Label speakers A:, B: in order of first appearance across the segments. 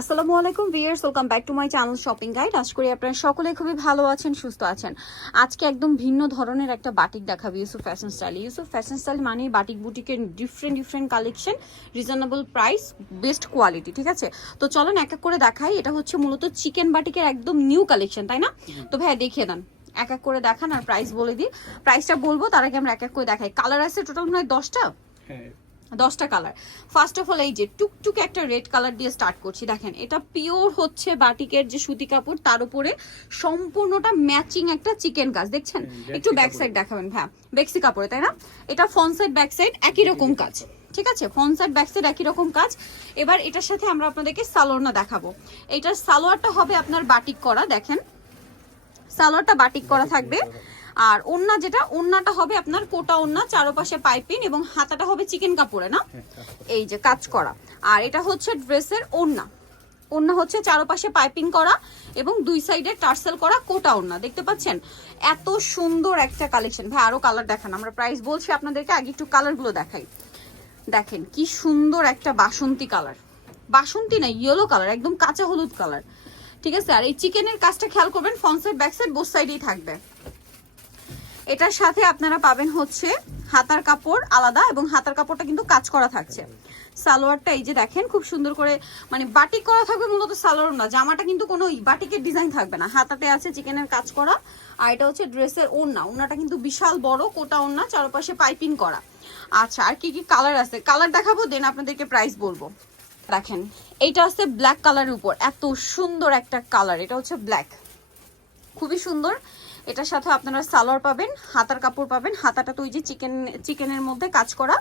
A: আসসালামু আলাইকুম viewers welcome back to my channel shopping guide. আশা করি আপনারা সকলে খুবই ভালো আছেন, সুস্থ আছেন। আজকে একদম ভিন্ন ধরনের একটা বাটিক দেখাবো, Yusuf fashion style. Yusuf fashion style মানে batik বুটিকের different different collection reasonable price best quality ঠিক আছে? তো চলেন এক এক করে দেখাই। এটা হচ্ছে মূলত চিকেন বাটিকের একদম নিউ কালেকশন তাই না? তো ভাইয়া দেখিয়ে দেন। এক এক করে দেখান আর প্রাইস বলে দিই। প্রাইসটা বলব, তার আগে আমরা এক এক করে দেখাই। কালার আছে টোটাল নয় দশটা?
B: হ্যাঁ
A: দশটা কালার ফার্স্ট অফ অল এই যে টুকটুক একটা রেড কালার দিয়ে স্টার্ট করছি দেখেন এটা পিওর হচ্ছে বাটিকের যে সুতি কাপড় তার উপরে সম্পূর্ণটা ম্যাচিং একটা চিকেন কাজ দেখছেন? একটু ব্যাক সাইড দেখাবেন হ্যাঁ বেক্সি কাপড়ে তাই না? এটা ফ্রন্ট সাইড ব্যাক সাইড একই রকম কাজ ঠিক আছে? ফ্রন্ট সাইড ব্যাক সাইড একই রকম কাজ। এবার এটার সাথে আমরা আপনাদেরকে সালোয়ারনা দেখাবো। এটার সালোয়ারটা হবে আপনার বাটিক করা দেখেন? সালোয়ারটা বাটিক করা থাকবে। আর ওন্না যেটা ওন্নাটা হবে আপনার কোটা ওন্না চারপাশে পাইপিং এবং হাতাটা হবে চিকেন কাপড়ে না?
B: হ্যাঁ,
A: এই যে কাজ করা। আর এটা হচ্ছে ড্রেসের ওন্না। ওন্না হচ্ছে চারপাশে পাইপিং করা এবং দুই সাইডে টার্সেল করা কোটা ওন্না দেখতে পাচ্ছেন? এত সুন্দর একটা কালেকশন। ভাই আরও কালার দেখান আমরা প্রাইস বলছি আপনাদেরকে আগে একটু কালারগুলো দেখাই। দেখেন কি সুন্দর একটা বাসন্তী কালার। বাসন্তী না ইয়েলো কালার একদম কাঁচা হলুদ কালার। ঠিক আছে? আর এই চিকেনের কাজটা খেয়াল করবেন front side back side both সাইডেই থাকবে। এটার সাথে আপনারা পাবেন হচ্ছে হাতার কাপড় আলাদা এবং হাতার কাপড়টা কিন্তু কাজ করা থাকছে। সালোয়ারটা এই যে দেখেন, খুব সুন্দর করে মানে বাটিক করা থাকবে মূলত সালোয়ার না, জামাটা কিন্তু কোনো বাটিকের ডিজাইন থাকবে না। হাতাতে আছে চিকেনের কাজ করা আর এটা হচ্ছে ড্রেসের ওড়না, ওড়নাটা কিন্তু বিশাল বড় কোটা ওড়না, চারপাশে পাইপিং করা। আচ্ছা আর কি কি কালার আছে? কালার দেখাবো, দেন আপনাদেরকে প্রাইস বলব। দেখেন, এইটা আছে ব্ল্যাক কালারের উপর, এত সুন্দর একটা কালার, এটা হচ্ছে ব্ল্যাক। খুবই সুন্দর। এটার সাথে আপনারা সালোয়ার পাবেন হাতার কাপড় পাবেন। হাতাটা তো ওই যে চিকেন চিকেনের মধ্যে কাজ করা।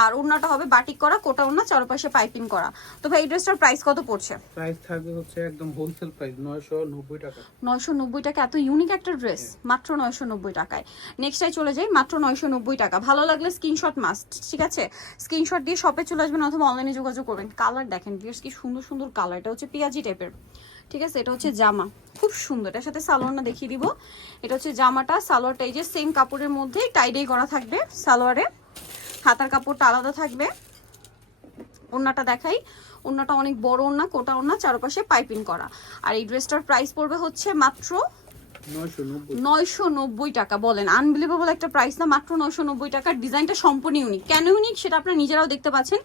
A: আর ওড়নাটা হবে বাটিক করা কোটা ওড়না চারপাশে পাইপিং করা। তো ভাই এই ড্রেসটার প্রাইস কত পড়ছে?
B: প্রাইস থাকবে হচ্ছে একদম হোলসেল প্রাইস নয়শো নব্বই টাকা।
A: নয়শো নব্বই টাকা এত ইউনিক একটা ড্রেস মাত্র নয়শো নব্বই টাকায়। নেক্সটাই চলে যাই মাত্র নয়শো নব্বই টাকা। ভালো লাগলে স্ক্রিনশট মাস্ট ঠিক আছে? স্ক্রিনশট দিয়ে শপে চলে আসবেন অথবা অনলাইনে যোগাযোগ করবেন। কালার দেখেন বিয়ার্স কি সুন্দর সুন্দর কালার এটা হচ্ছে পেঁয়াজি টাইপের ঠিক আছে? এটা হচ্ছে জামা। খুব সুন্দর। এটার সাথে সালোয়ারটা দেখিয়ে দিব। এটা হচ্ছে জামাটা। সালোয়ারটা এই যে সেম কাপড়ের মধ্যেই টাইডেই করা থাকবে সালোয়ারে। হাতার কাপড়টা আলাদা থাকবে। ওড়নাটা দেখাই। ওড়নাটা অনেক বড় ওড়না কোটা ওড়না চারপাশে পাইপিং করা। আর এই ড্রেসটার প্রাইস পড়বে হচ্ছে মাত্র
B: নয়শো নব্বই।
A: টাকা, বলেন। আনবিলিভেবল একটা প্রাইস না, মাত্র নয়শো নব্বই টাকার ডিজাইনটা সম্পূর্ণ ইউনিক কেন ইউনিক সেটা আপনারা নিজেরাও দেখতে পাচ্ছেন।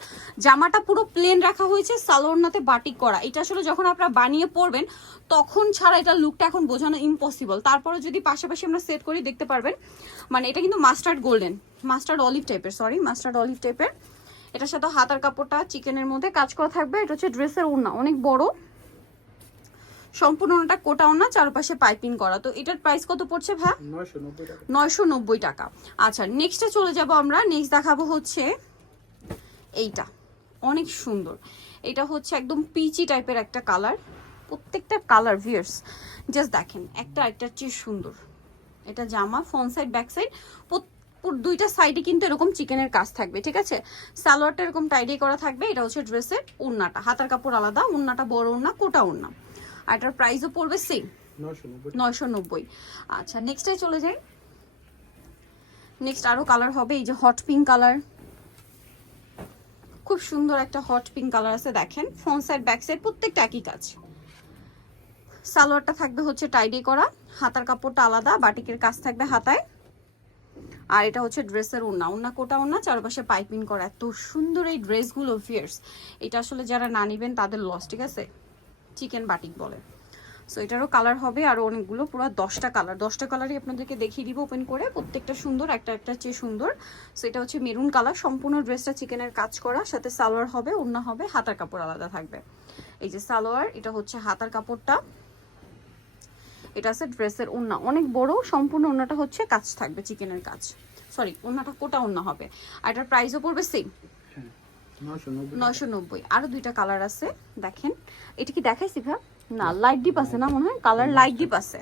A: জামাটা পুরো প্লেন রাখা হয়েছে, সালোয়ারনাতে বাটিক করা। এটা আসলে যখন আপনারা বানিয়ে পরবেন, তখন ছাড়া এটা লুকটা এখন বোঝানো ইম্পসিবল তারপরে যদি পাশাপাশি আমরা সেট করি, দেখতে পারবেন মানে এটা কিন্তু মাস্টার্ড গোল্ডেন মাস্টার্ড অলিভ টাইপের সরি মাস্টার্ড অলিভ টাইপের এটার সাথে হাতার কাপড়টা চিকেনের মধ্যে কাজ করা থাকবে। এটা হচ্ছে ড্রেসের ওড়না, অনেক বড়। সম্পূর্ণটা কোটা না, চারপাশে পাইপিং করা। তো এটার প্রাইস কত পড়ছে ভাই?
B: নয়শো নব্বই টাকা।
A: আচ্ছা নেক্সটে চলে যাব আমরা। নেক্সট দেখাবো হচ্ছে এইটা। অনেক সুন্দর। এটা হচ্ছে একদম পিচি টাইপের একটা কালার প্রত্যেকটা কালার ভিয়ার্স জাস্ট দেখেন, একটা একটার চেয়ে সুন্দর। এটা জামা ফ্রন্ট সাইড ব্যাক সাইড দুইটা সাইডে কিন্তু এরকম চিকেনের কাজ থাকবে, ঠিক আছে? সালোয়ারটা এরকম টাইডে করা থাকবে। এটা হচ্ছে ড্রেসের উন্নাটা হাতার কাপড় আলাদা উন্নাটা বড় উন্না কোটা উন্না আর এটার প্রাইসও পড়বে সেম
B: নয়শো নব্বই।
A: আচ্ছা নেক্সটে চলে যাই। নেক্সট আরও কালার হবে এই যে হট পিঙ্ক কালার খুব সুন্দর একটা হট পিঙ্ক কালার আছে দেখেন। ফ্রন্ট সাইড ব্যাক সাইড প্রত্যেকটা একই কাজ। সালোয়ারটা থাকবে হচ্ছে টাইডি করা হাতার কাপড়টা আলাদা বাটিকের কাজ থাকবে হাতায়। আর এটা হচ্ছে ড্রেসের ওড়না ওড়না কোটা ওড়না চারপাশে পাইপিং করা। এত সুন্দর এই ড্রেসগুলো ফিয়ার্স এটা আসলে যারা না নিবেন তাদের লস ঠিক আছে? চিকেন বাটিক বলে। সো এটারও কালার হবে আর অনেকগুলো, পুরো দশটা কালার দশটা কালারই আপনাদেরকে দেখিয়ে দিব ওপেন করে। প্রত্যেকটা সুন্দর, একটা একটা চেয়ে সুন্দর। সো এটা হচ্ছে মেরুন কালার সম্পূর্ণ ড্রেসটা চিকেনের কাজ করা, সাথে সালোয়ার হবে অন্য হবে, হাতার কাপড় আলাদা থাকবে। এই যে সালোয়ার, এটা হচ্ছে হাতার কাপড়টা। এটা আছে ড্রেসের ওড়না। অনেক বড়, সম্পূর্ণ ওড়নাটা হচ্ছে কাজ থাকবে, চিকেনের কাজ সরি ওড়নাটা কোটা ওড়না হবে। আর এটার প্রাইসও পড়বে সেম
B: নয়শো নব্বই।
A: আরও দুইটা কালার আছে দেখেন। এটা কি দেখাইছি ভাই? না লাইট ডিপ আছে না মনে হয়? কালার লাইট ডিপ আছে।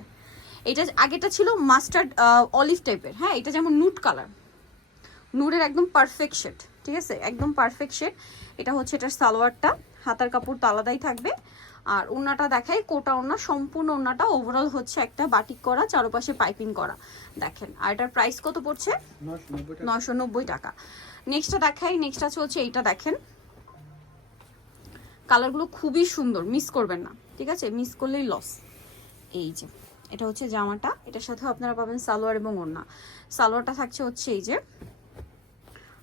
A: এটা আগেটা ছিল মাস্টার্ড অলিভ টাইপের হ্যাঁ এটা যেমন নুট কালার নুডের একদম পারফেক্ট শেড ঠিক আছে? একদম পারফেক্ট শেড এটা হচ্ছে এটার সালোয়ারটা। হাতার কাপড় তো আলাদাই থাকবে। আর ওড়নাটা দেখাই, কোটা ওড়না, সম্পূর্ণ ওড়নাটা ওভারঅল হচ্ছে একটা বাটিক করা, চারপাশে পাইপিং করা। দেখেন, আর এটার প্রাইস কত পড়ছে?
B: নয়শো নব্বই টাকা।
A: নেক্সটটা দেখাই নেক্সট আছে হচ্ছে এইটা দেখেন। কালারগুলো খুবই সুন্দর মিস করবেন না, ঠিক আছে? মিস করলেই লস এই যে, এটা হচ্ছে জামাটা, এটার সাথে আপনারা পাবেন সালোয়ার এবং ওড়না। সালোয়ারটা থাকছে হচ্ছে এই যে,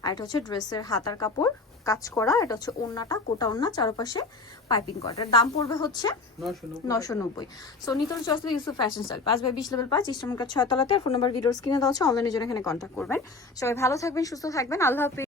A: আর এটা হচ্ছে ড্রেসের হাতার কাপড়, কাজ করা, এটা হচ্ছে ওড়নাটা, কোটা ওড়না, চারপাশে পাইপিং কটার দাম পড়বে হচ্ছে নশো নব্বই। সো নিতর চয়েস ইউসুফ ফ্যাশন স্টাইল পাঁচ বাই বিশ লেভেল পাঁচ ইস্টামকার ছয়তলাতে আর ফোন নাম্বার ভিডিওর স্ক্রিনে দেওয়া হচ্ছে অনলাইনে জন্য এখানে কন্ট্যাক্ট করবেন। সবাই ভালো থাকবেন সুস্থ থাকবেন। আল্লাহ হাফিজ।